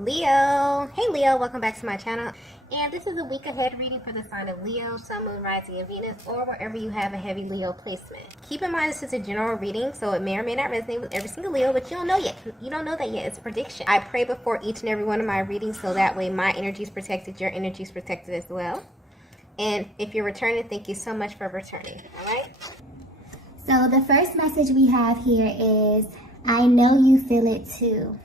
Leo. Hey Leo, welcome back to my channel. And this is a week ahead reading for the sign of Leo, Sun, Moon, Rising, and Venus, or wherever you have a heavy Leo placement. Keep in mind this is a general reading, so it may or may not resonate with every single Leo, but you don't know yet. You don't know that yet. It's a prediction. I pray before each and every one of my readings, so that way my energy is protected, your energy is protected as well. And if you're returning, thank you so much for returning. All right? So the first message we have here is, I know you feel it too.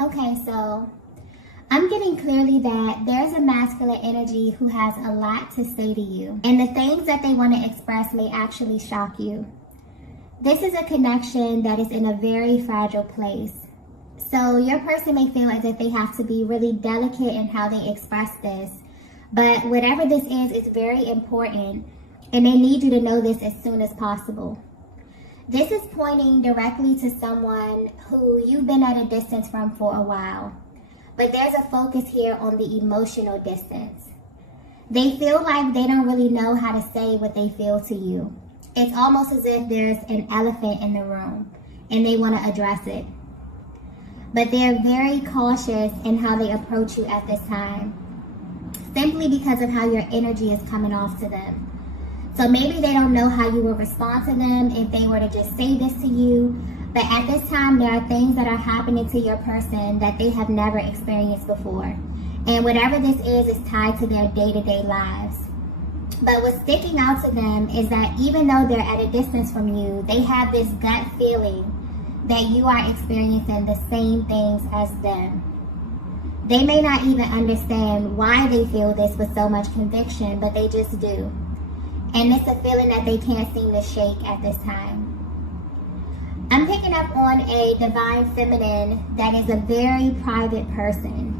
Okay, so I'm getting clearly that there's a masculine energy who has a lot to say to you. And the things that they want to express may actually shock you. This is a connection that is in a very fragile place. So your person may feel as if they have to be really delicate in how they express this. But whatever this is, it's very important. And they need you to know this as soon as possible. This is pointing directly to someone who you've been at a distance from for a while. But there's a focus here on the emotional distance. They feel like they don't really know how to say what they feel to you. It's almost as if there's an elephant in the room and they want to address it. But they're very cautious in how they approach you at this time, simply because of how your energy is coming off to them. So maybe they don't know how you will respond to them if they were to just say this to you. But at this time, there are things that are happening to your person that they have never experienced before. And whatever this is tied to their day-to-day lives. But what's sticking out to them is that even though they're at a distance from you, they have this gut feeling that you are experiencing the same things as them. They may not even understand why they feel this with so much conviction, but they just do. And it's a feeling that they can't seem to shake at this time. I'm picking up on a divine feminine that is a very private person,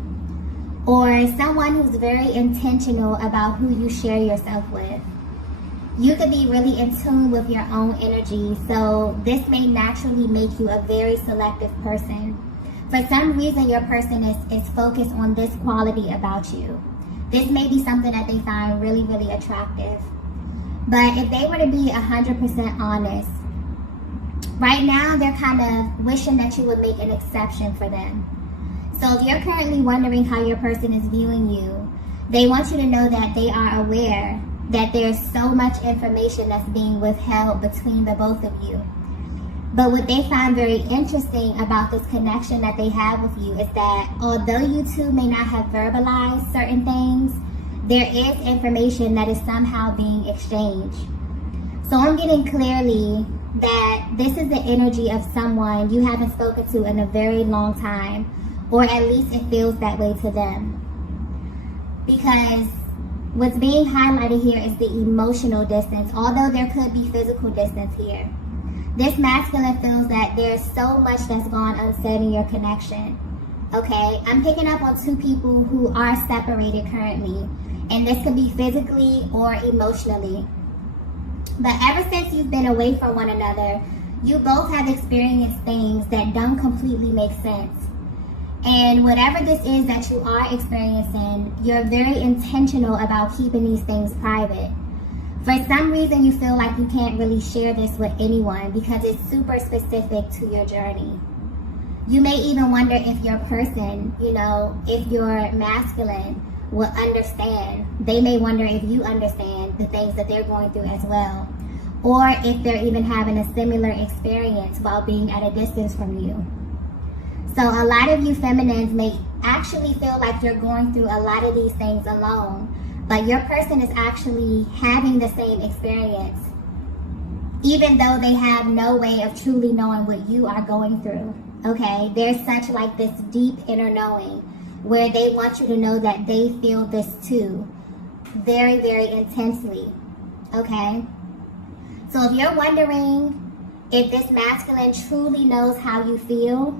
or someone who's very intentional about who you share yourself with. You could be really in tune with your own energy, so this may naturally make you a very selective person. For some reason, your person is focused on this quality about you. This may be something that they find really, really attractive. But if they were to be 100% honest, right now they're kind of wishing that you would make an exception for them. So if you're currently wondering how your person is viewing you, they want you to know that they are aware that there's so much information that's being withheld between the both of you. But what they find very interesting about this connection that they have with you is that although you two may not have verbalized certain things, there is information that is somehow being exchanged. So I'm getting clearly that this is the energy of someone you haven't spoken to in a very long time, or at least it feels that way to them. Because what's being highlighted here is the emotional distance, although there could be physical distance here. This masculine feels that there's so much that's gone unsaid in your connection. Okay, I'm picking up on two people who are separated currently. And this could be physically or emotionally. But ever since you've been away from one another, you both have experienced things that don't completely make sense. And whatever this is that you are experiencing, you're very intentional about keeping these things private. For some reason, you feel like you can't really share this with anyone because it's super specific to your journey. You may even wonder if your person, if you're masculine, will understand. They may wonder if you understand the things that they're going through as well, or if they're even having a similar experience while being at a distance from you. So a lot of you feminines may actually feel like you're going through a lot of these things alone, but your person is actually having the same experience, even though they have no way of truly knowing what you are going through. Okay, there's such like this deep inner knowing where they want you to know that they feel this too, very, very intensely, okay? So if you're wondering if this masculine truly knows how you feel,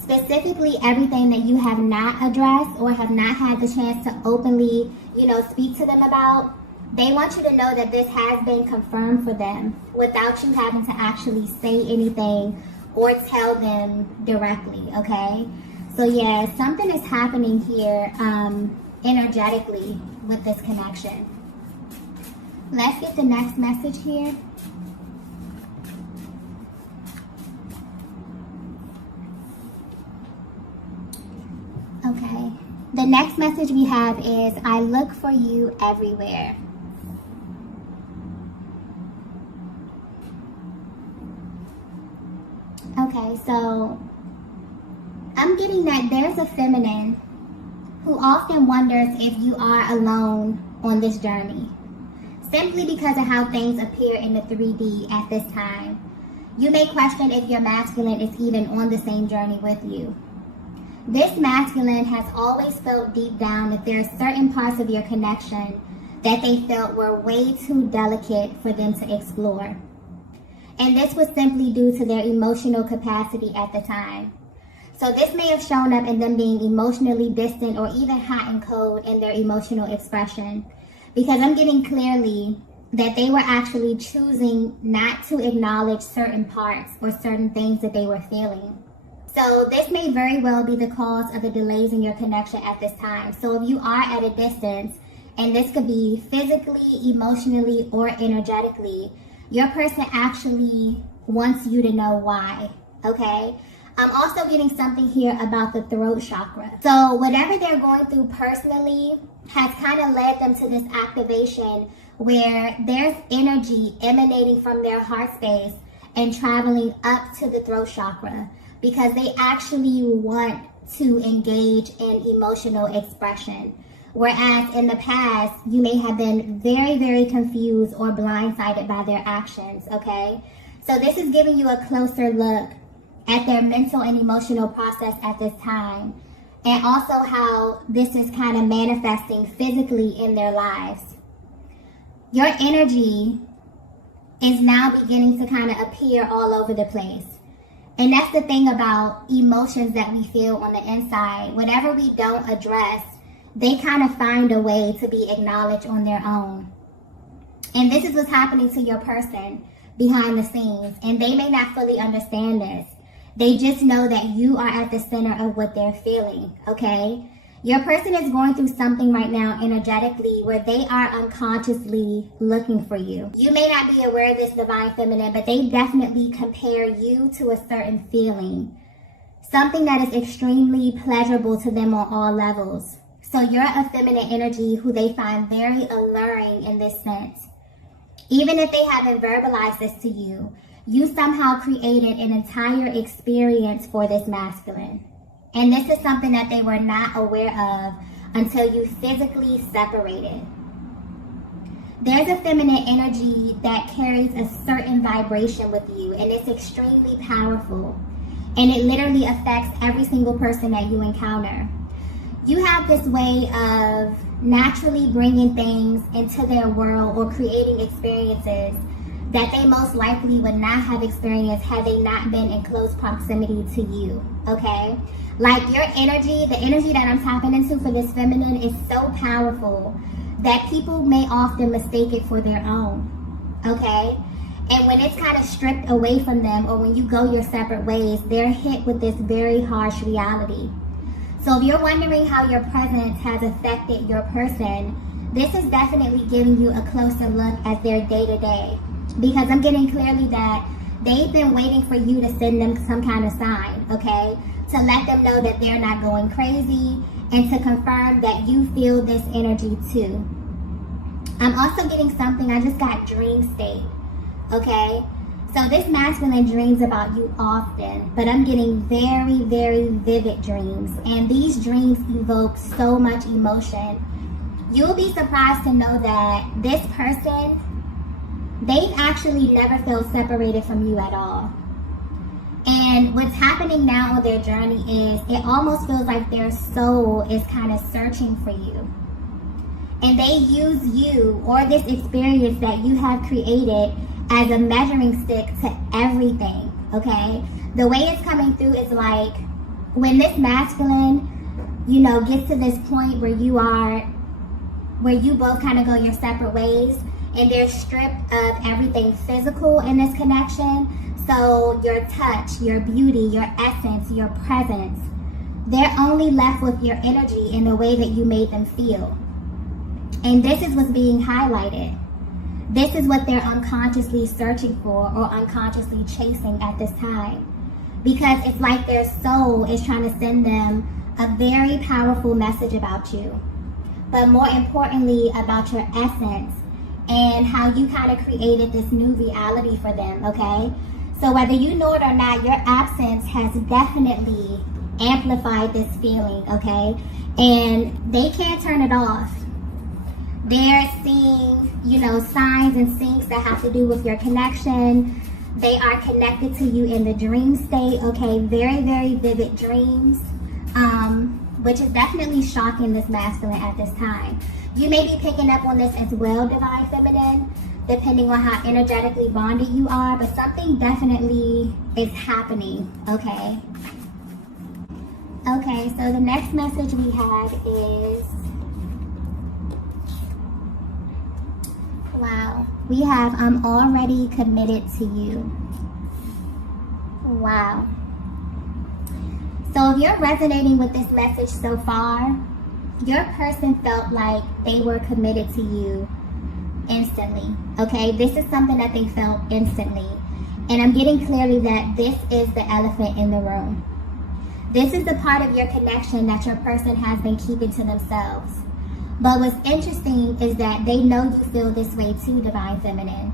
specifically everything that you have not addressed or have not had the chance to openly, speak to them about, they want you to know that this has been confirmed for them without you having to actually say anything or tell them directly, okay? So yeah, something is happening here energetically with this connection. Let's get the next message here. Okay. The next message we have is, I look for you everywhere. Okay, so I'm getting that there's a feminine who often wonders if you are alone on this journey, simply because of how things appear in the 3D at this time. You may question if your masculine is even on the same journey with you. This masculine has always felt deep down that there are certain parts of your connection that they felt were way too delicate for them to explore. And this was simply due to their emotional capacity at the time. So this may have shown up in them being emotionally distant or even hot and cold in their emotional expression, because I'm getting clearly that they were actually choosing not to acknowledge certain parts or certain things that they were feeling. So this may very well be the cause of the delays in your connection at this time. So if you are at a distance, and this could be physically, emotionally, or energetically, your person actually wants you to know why, okay? I'm also getting something here about the throat chakra. So whatever they're going through personally has kind of led them to this activation where there's energy emanating from their heart space and traveling up to the throat chakra, because they actually want to engage in emotional expression. Whereas in the past, you may have been very, very confused or blindsided by their actions, okay? So this is giving you a closer look at their mental and emotional process at this time, and also how this is kind of manifesting physically in their lives. Your energy is now beginning to kind of appear all over the place. And that's the thing about emotions that we feel on the inside. Whatever we don't address, they kind of find a way to be acknowledged on their own. And this is what's happening to your person behind the scenes. And they may not fully understand this. They just know that you are at the center of what they're feeling, okay? Your person is going through something right now energetically where they are unconsciously looking for you. You may not be aware of this, divine feminine, but they definitely compare you to a certain feeling. Something that is extremely pleasurable to them on all levels. So you're a feminine energy who they find very alluring in this sense. Even if they haven't verbalized this to you, you somehow created an entire experience for this masculine. And this is something that they were not aware of until you physically separated. There's a feminine energy that carries a certain vibration with you, and it's extremely powerful. And it literally affects every single person that you encounter. You have this way of naturally bringing things into their world or creating experiences that they most likely would not have experienced had they not been in close proximity to you, okay? Like your energy, the energy that I'm tapping into for this feminine is so powerful that people may often mistake it for their own, okay? And when it's kind of stripped away from them, or when you go your separate ways, they're hit with this very harsh reality. So if you're wondering how your presence has affected your person, this is definitely giving you a closer look at their day-to-day. Because I'm getting clearly that they've been waiting for you to send them some kind of sign, okay? To let them know that they're not going crazy, and to confirm that you feel this energy too. I'm also getting something, I just got dream state, okay? So this masculine dreams about you often, but I'm getting very, very vivid dreams. And these dreams evoke so much emotion. You'll be surprised to know that this person, they've actually never felt separated from you at all. And what's happening now on their journey is it almost feels like their soul is kind of searching for you. And they use you or this experience that you have created as a measuring stick to everything, okay? The way it's coming through is like when this masculine, gets to this point where you both kind of go your separate ways, and they're stripped of everything physical in this connection. So your touch, your beauty, your essence, your presence, they're only left with your energy in the way that you made them feel. And this is what's being highlighted. This is what they're unconsciously searching for or unconsciously chasing at this time. Because it's like their soul is trying to send them a very powerful message about you, but more importantly about your essence and how you kind of created this new reality for them, okay? So whether you know it or not, your absence has definitely amplified this feeling, okay? And they can't turn it off. They're seeing, signs and syncs that have to do with your connection. They are connected to you in the dream state, okay? Very, very vivid dreams, which is definitely shocking this masculine at this time. You may be picking up on this as well, Divine Feminine, depending on how energetically bonded you are, but something definitely is happening, okay? Okay, so the next message we have is, wow, we have, I'm already committed to you. Wow. So if you're resonating with this message so far, your person felt like they were committed to you instantly, okay? This is something that they felt instantly. And I'm getting clearly that this is the elephant in the room. This is the part of your connection that your person has been keeping to themselves. But what's interesting is that they know you feel this way too, Divine Feminine.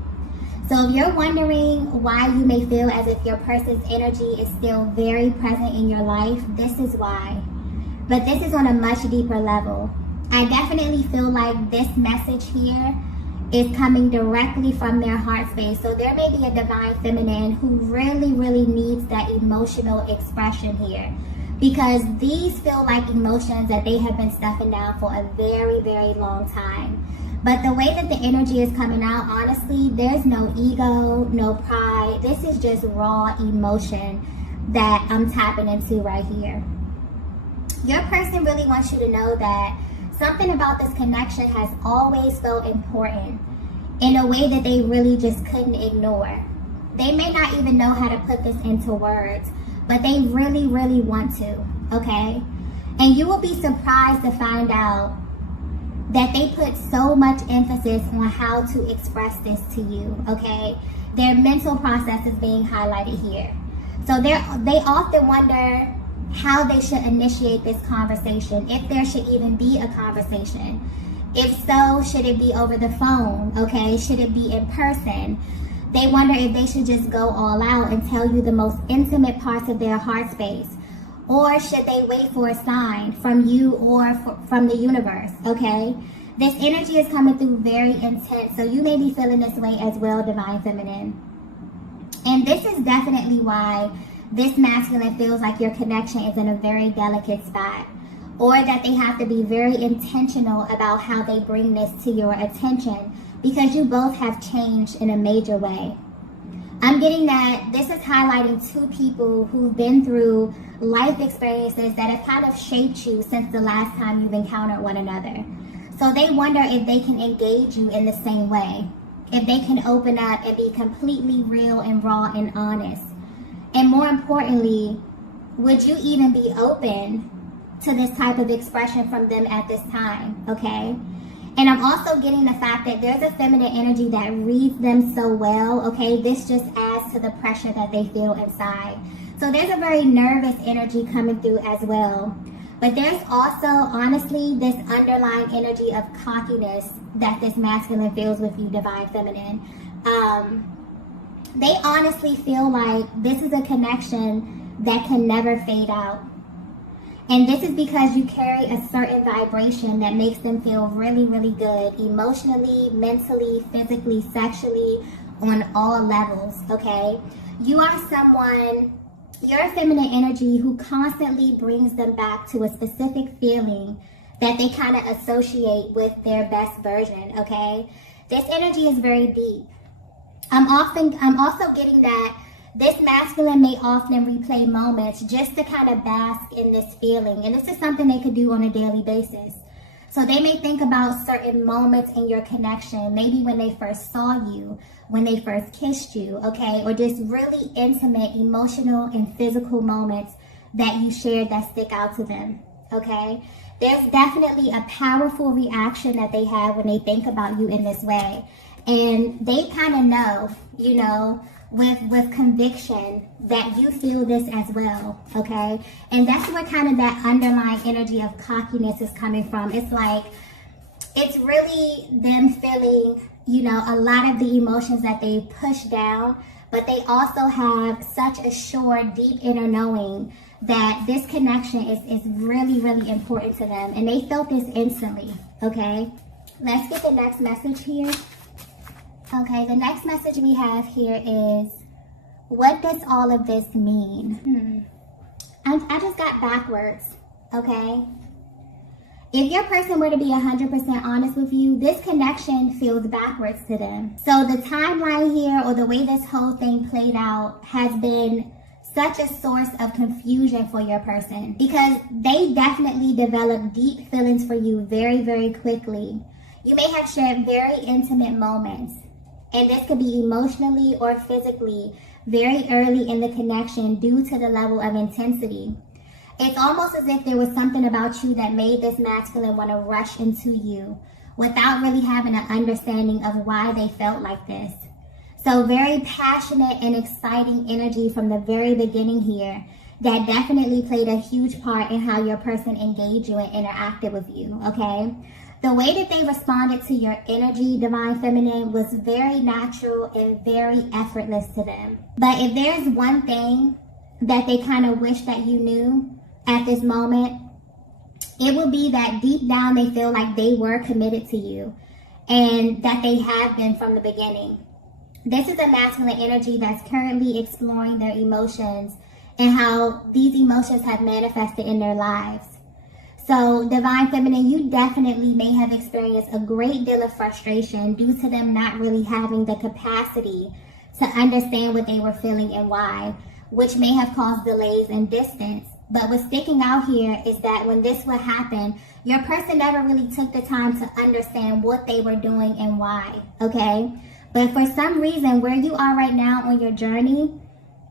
So if you're wondering why you may feel as if your person's energy is still very present in your life, this is why. But this is on a much deeper level. I definitely feel like this message here is coming directly from their heart space. So there may be a Divine Feminine who really, really needs that emotional expression here, because these feel like emotions that they have been stuffing down for a very, very long time. But the way that the energy is coming out, honestly, there's no ego, no pride. This is just raw emotion that I'm tapping into right here. Your person really wants you to know that something about this connection has always felt important in a way that they really just couldn't ignore. They may not even know how to put this into words, but they really, really want to, okay? And you will be surprised to find out that they put so much emphasis on how to express this to you, okay? Their mental process is being highlighted here. So they often wonder how they should initiate this conversation, if there should even be a conversation. If so, should it be over the phone, okay? Should it be in person? They wonder if they should just go all out and tell you the most intimate parts of their heart space. Or should they wait for a sign from you or from the universe, okay? This energy is coming through very intense, so you may be feeling this way as well, Divine Feminine. And this is definitely why this masculine feels like your connection is in a very delicate spot, or that they have to be very intentional about how they bring this to your attention, because you both have changed in a major way. I'm getting that this is highlighting two people who've been through life experiences that have kind of shaped you since the last time you've encountered one another. So they wonder if they can engage you in the same way, if they can open up and be completely real and raw and honest. And more importantly, would you even be open to this type of expression from them at this time, okay? And I'm also getting the fact that there's a feminine energy that reads them so well, okay? This just adds to the pressure that they feel inside. So there's a very nervous energy coming through as well. But there's also, honestly, this underlying energy of cockiness that this masculine feels with you, Divine Feminine. They honestly feel like this is a connection that can never fade out. And this is because you carry a certain vibration that makes them feel really, really good emotionally, mentally, physically, sexually, on all levels, okay? You are someone, you're a feminine energy who constantly brings them back to a specific feeling that they kind of associate with their best version, okay? This energy is very deep. I'm also getting that this masculine may often replay moments just to kind of bask in this feeling. And this is something they could do on a daily basis. So they may think about certain moments in your connection, maybe when they first saw you, when they first kissed you, okay? Or just really intimate, emotional, and physical moments that you shared that stick out to them, okay? There's definitely a powerful reaction that they have when they think about you in this way. And they kind of know, with conviction that you feel this as well, okay? And that's where kind of that underlying energy of cockiness is coming from. It's like, it's really them feeling, you know, a lot of the emotions that they push down, but they also have such a sure, deep inner knowing that this connection is really, really important to them. And they felt this instantly, okay? Let's get the next message here. Okay, the next message we have here is, what does all of this mean? I just got backwards, okay? If your person were to be 100% honest with you, this connection feels backwards to them. So the timeline here, or the way this whole thing played out, has been such a source of confusion for your person, because they definitely developed deep feelings for you very, very quickly. You may have shared very intimate moments, and this could be emotionally or physically very early in the connection due to the level of intensity. It's almost as if there was something about you that made this masculine want to rush into you without really having an understanding of why they felt like this. So very passionate and exciting energy from the very beginning here that definitely played a huge part in how your person engaged you and interacted with you, okay? The way that they responded to your energy, Divine Feminine, was very natural and very effortless to them. But if there's one thing that they kind of wish that you knew at this moment, it would be that deep down they feel like they were committed to you, and that they have been from the beginning. This is a masculine energy that's currently exploring their emotions and how these emotions have manifested in their lives. So, Divine Feminine, you definitely may have experienced a great deal of frustration due to them not really having the capacity to understand what they were feeling and why, which may have caused delays and distance. But what's sticking out here is that when this would happen, your person never really took the time to understand what they were doing and why, okay? But for some reason, where you are right now on your journey,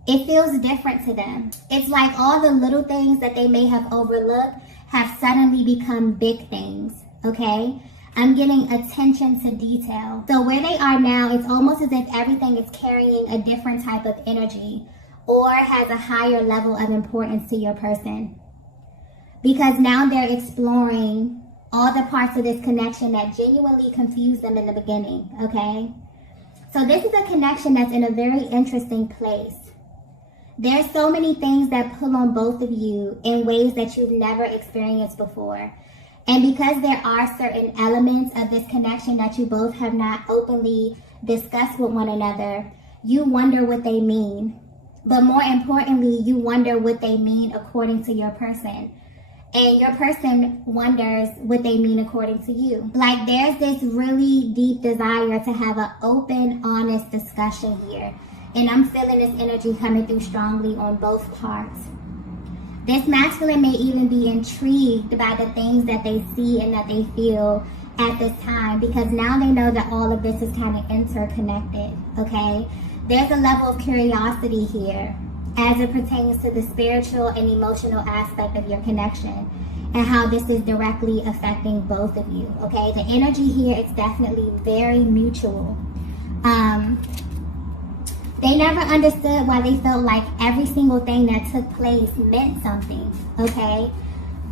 it feels different to them. It's like all the little things that they may have overlooked have suddenly become big things, okay? I'm getting attention to detail. So where they are now, it's almost as if everything is carrying a different type of energy or has a higher level of importance to your person. Because now they're exploring all the parts of this connection that genuinely confused them in the beginning, okay? So this is a connection that's in a very interesting place. There's so many things that pull on both of you in ways that you've never experienced before. And because there are certain elements of this connection that you both have not openly discussed with one another, you wonder what they mean. But more importantly, you wonder what they mean according to your person. And your person wonders what they mean according to you. Like, there's this really deep desire to have an open, honest discussion here. And I'm feeling this energy coming through strongly on both parts. This masculine may even be intrigued by the things that they see and that they feel at this time, because now they know that all of this is kind of interconnected, okay? There's a level of curiosity here as it pertains to the spiritual and emotional aspect of your connection and how this is directly affecting both of you, okay? The energy here is definitely very mutual. They never understood why they felt like every single thing that took place meant something, okay?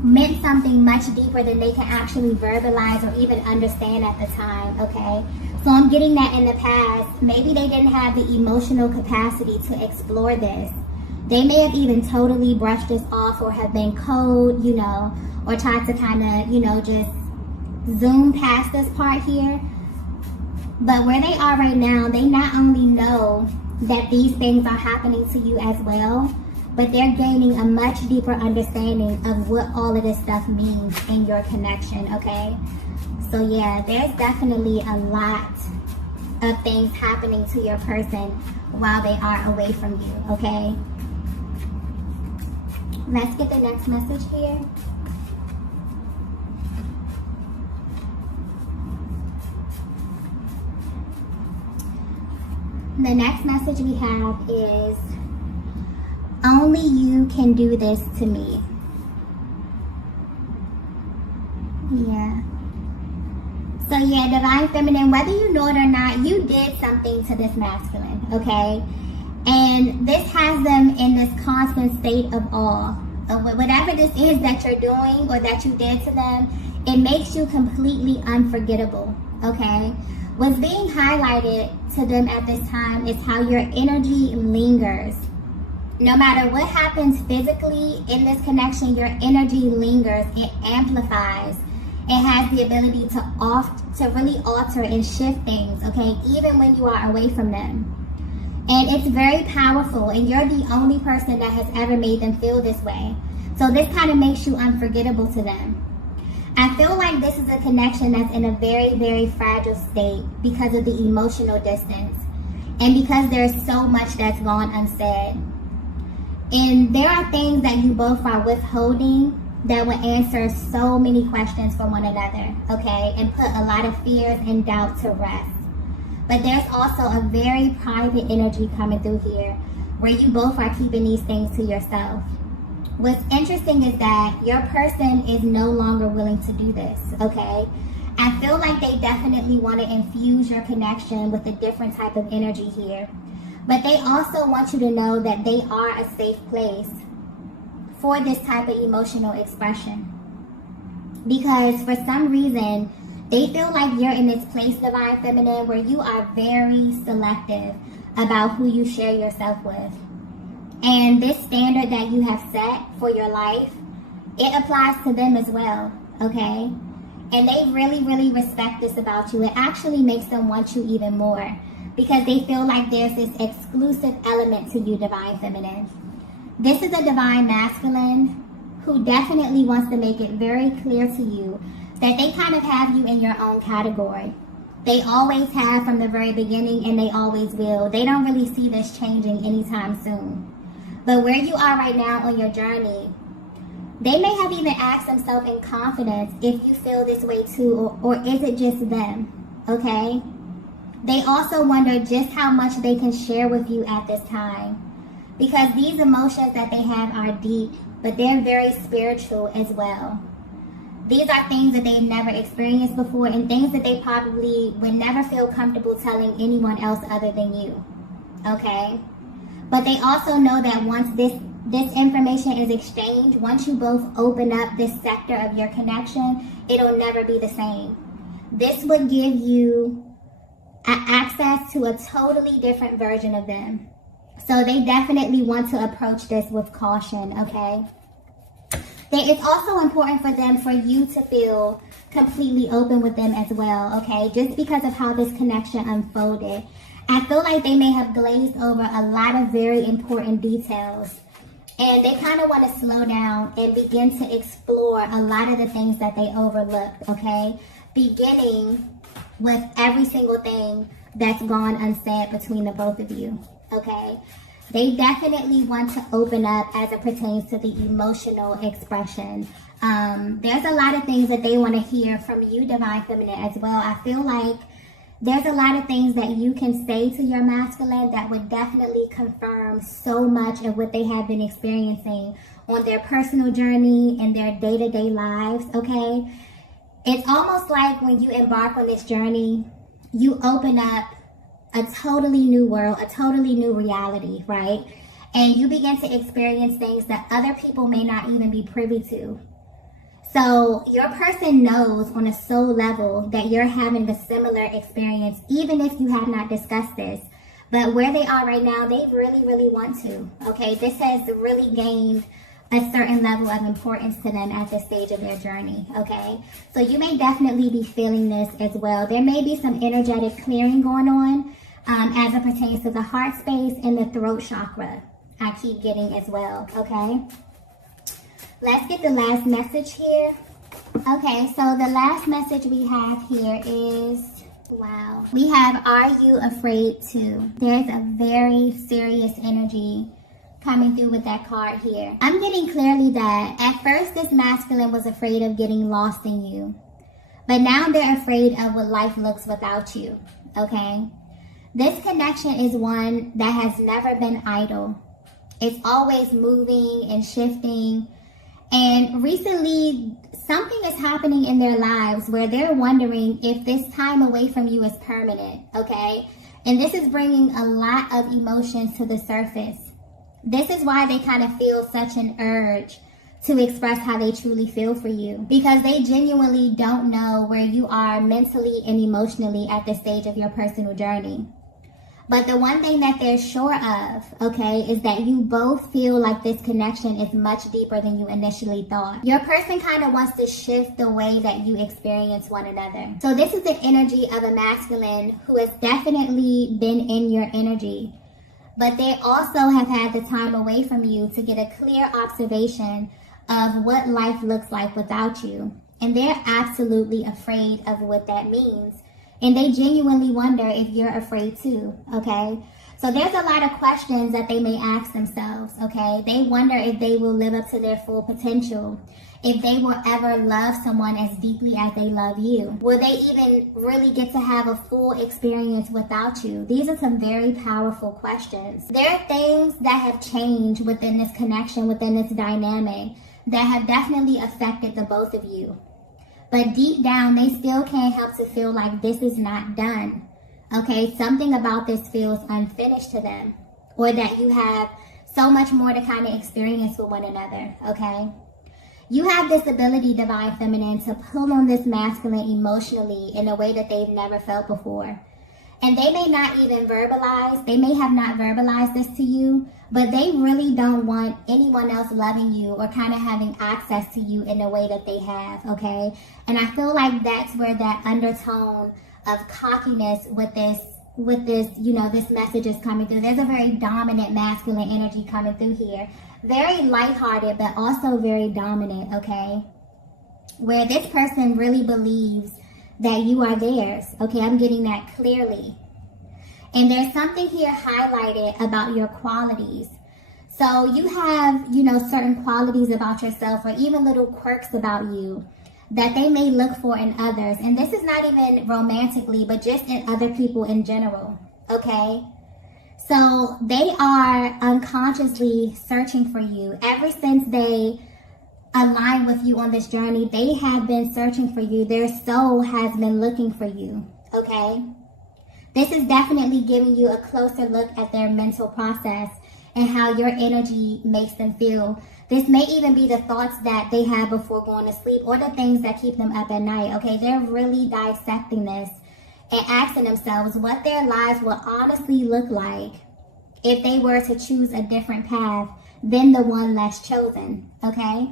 Meant something much deeper than they can actually verbalize or even understand at the time, okay? So I'm getting that in the past, maybe they didn't have the emotional capacity to explore this. They may have even totally brushed this off or have been cold, you know, or tried to kind of, you know, just zoom past this part here. But where they are right now, they not only know that these things are happening to you as well, but they're gaining a much deeper understanding of what all of this stuff means in your connection, okay? So yeah, there's definitely a lot of things happening to your person while they are away from you, okay? Let's get the next message here. The next message we have is, only you can do this to me. Yeah. So yeah, Divine Feminine, whether you know it or not, you did something to this masculine, okay? And this has them in this constant state of awe. Whatever this is that you're doing or that you did to them, it makes you completely unforgettable, okay? What's being highlighted to them at this time is how your energy lingers. No matter what happens physically in this connection, your energy lingers. It amplifies. It has the ability to really alter and shift things, okay, even when you are away from them. And it's very powerful, and you're the only person that has ever made them feel this way. So this kind of makes you unforgettable to them. I feel like this is a connection that's in a very, very fragile state because of the emotional distance and because there's so much that's gone unsaid. And there are things that you both are withholding that will answer so many questions from one another, okay, and put a lot of fears and doubt to rest. But there's also a very private energy coming through here where you both are keeping these things to yourself. What's interesting is that your person is no longer willing to do this, okay? I feel like they definitely want to infuse your connection with a different type of energy here. But they also want you to know that they are a safe place for this type of emotional expression. Because for some reason, they feel like you're in this place, Divine Feminine, where you are very selective about who you share yourself with. And this standard that you have set for your life, it applies to them as well, okay? And they really, really respect this about you. It actually makes them want you even more because they feel like there's this exclusive element to you, Divine Feminine. This is a Divine Masculine who definitely wants to make it very clear to you that they kind of have you in your own category. They always have from the very beginning, and they always will. They don't really see this changing anytime soon. But where you are right now on your journey, they may have even asked themselves in confidence if you feel this way too, or is it just them, okay? They also wonder just how much they can share with you at this time, because these emotions that they have are deep, but they're very spiritual as well. These are things that they've never experienced before and things that they probably would never feel comfortable telling anyone else other than you, okay? But they also know that once this information is exchanged, once you both open up this sector of your connection, it'll never be the same. This would give you access to a totally different version of them. So they definitely want to approach this with caution, okay? It's also important for them for you to feel completely open with them as well, okay? Just because of how this connection unfolded. I feel like they may have glazed over a lot of very important details. And they kind of want to slow down and begin to explore a lot of the things that they overlooked, okay? Beginning with every single thing that's gone unsaid between the both of you, okay? They definitely want to open up as it pertains to the emotional expression. There's a lot of things that they want to hear from you, Divine Feminine, as well. I feel like there's a lot of things that you can say to your masculine that would definitely confirm so much of what they have been experiencing on their personal journey and their day-to-day lives, okay? It's almost like when you embark on this journey, you open up a totally new world, a totally new reality, right? And you begin to experience things that other people may not even be privy to. So your person knows on a soul level that you're having a similar experience, even if you have not discussed this. But where they are right now, they really, really want to, okay? This has really gained a certain level of importance to them at this stage of their journey, okay? So you may definitely be feeling this as well. There may be some energetic clearing going on as it pertains to the heart space and the throat chakra. I keep getting as well, okay? Let's get the last message here. Okay, so the last message we have here is, wow. We have, are you afraid to? There's a very serious energy coming through with that card here. I'm getting clearly that at first this masculine was afraid of getting lost in you. But now they're afraid of what life looks without you, okay? This connection is one that has never been idle. It's always moving and shifting. And recently, something is happening in their lives where they're wondering if this time away from you is permanent, okay? And this is bringing a lot of emotions to the surface. This is why they kind of feel such an urge to express how they truly feel for you, because they genuinely don't know where you are mentally and emotionally at this stage of your personal journey. But the one thing that they're sure of, okay, is that you both feel like this connection is much deeper than you initially thought. Your person kind of wants to shift the way that you experience one another. So this is the energy of a masculine who has definitely been in your energy, but they also have had the time away from you to get a clear observation of what life looks like without you. And they're absolutely afraid of what that means. And they genuinely wonder if you're afraid too, okay? So there's a lot of questions that they may ask themselves, okay? They wonder if they will live up to their full potential, if they will ever love someone as deeply as they love you. Will they even really get to have a full experience without you? These are some very powerful questions. There are things that have changed within this connection, within this dynamic, that have definitely affected the both of you. But deep down, they still can't help to feel like this is not done. Okay, something about this feels unfinished to them, or that you have so much more to kind of experience with one another, okay? You have this ability, Divine Feminine, to pull on this masculine emotionally in a way that they've never felt before. And they may not even verbalize, they may have not verbalized this to you, but they really don't want anyone else loving you or kind of having access to you in the way that they have, okay? And I feel like that's where that undertone of cockiness with this, this message is coming through. There's a very dominant masculine energy coming through here. Very lighthearted, but also very dominant, okay? Where this person really believes that you are theirs, okay? I'm getting that clearly. And there's something here highlighted about your qualities. So you have, certain qualities about yourself, or even little quirks about you that they may look for in others. And this is not even romantically, but just in other people in general, okay? So they are unconsciously searching for you. Ever since they align with you on this journey, they have been searching for you. Their soul has been looking for you, okay? This is definitely giving you a closer look at their mental process and how your energy makes them feel. This may even be the thoughts that they have before going to sleep, or the things that keep them up at night, okay? They're really dissecting this and asking themselves what their lives will honestly look like if they were to choose a different path than the one less chosen, okay?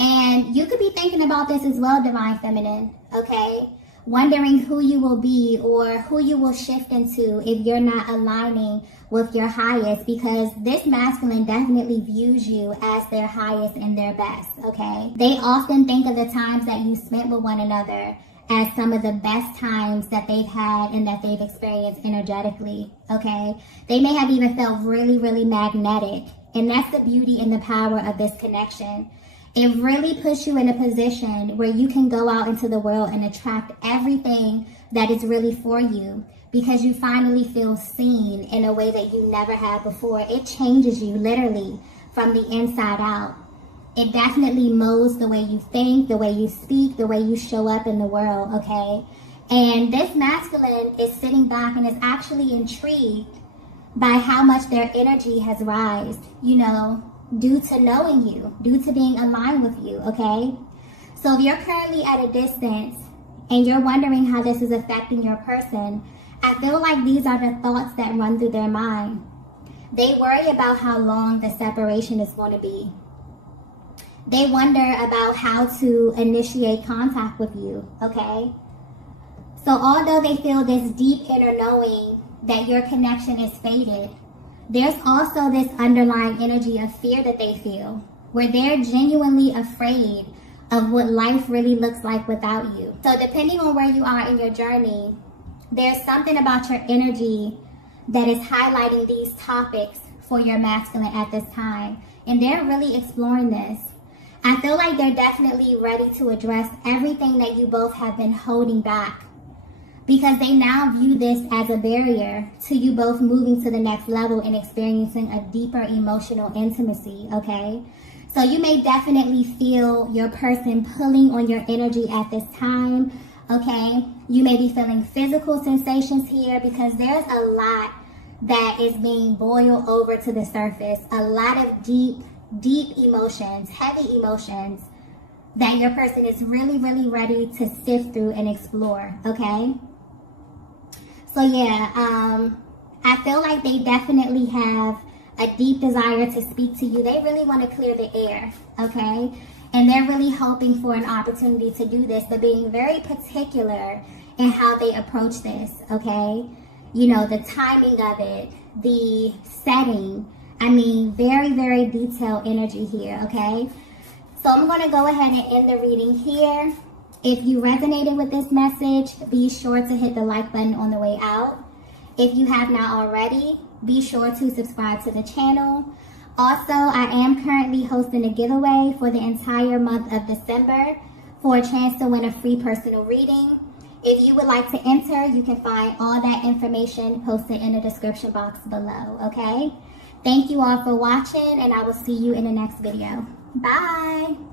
And you could be thinking about this as well, Divine Feminine, okay? Wondering who you will be or who you will shift into if you're not aligning with your highest, because this masculine definitely views you as their highest and their best, okay? They often think of the times that you spent with one another as some of the best times that they've had and that they've experienced energetically, okay? They may have even felt really, really magnetic, and that's the beauty and the power of this connection. It really puts you in a position where you can go out into the world and attract everything that is really for you, because you finally feel seen in a way that you never had before. It changes you literally from the inside out. It definitely molds the way you think, the way you speak, the way you show up in the world, okay? And this masculine is sitting back and is actually intrigued by how much their energy has risen, due to knowing you, due to being aligned with you, okay? So if you're currently at a distance and you're wondering how this is affecting your person, I feel like these are the thoughts that run through their mind. They worry about how long the separation is going to be. They wonder about how to initiate contact with you, okay? So although they feel this deep inner knowing that your connection is faded, there's also this underlying energy of fear that they feel, where they're genuinely afraid of what life really looks like without you. So depending on where you are in your journey, there's something about your energy that is highlighting these topics for your masculine at this time. And they're really exploring this. I feel like they're definitely ready to address everything that you both have been holding back, because they now view this as a barrier to you both moving to the next level and experiencing a deeper emotional intimacy, okay? So you may definitely feel your person pulling on your energy at this time, okay? You may be feeling physical sensations here because there's a lot that is being boiled over to the surface. A lot of deep emotions, heavy emotions that your person is really, really ready to sift through and explore, okay? So yeah, I feel like they definitely have a deep desire to speak to you. They really want to clear the air, okay? And they're really hoping for an opportunity to do this, but being very particular in how they approach this, okay? You know, the timing of it, the setting. I mean, very, very detailed energy here, okay? So I'm going to go ahead and end the reading here. If you resonated with this message, be sure to hit the like button on the way out. If you have not already, be sure to subscribe to the channel. Also, I am currently hosting a giveaway for the entire month of December for a chance to win a free personal reading. If you would like to enter, you can find all that information posted in the description box below, okay? Thank you all for watching, and I will see you in the next video. Bye!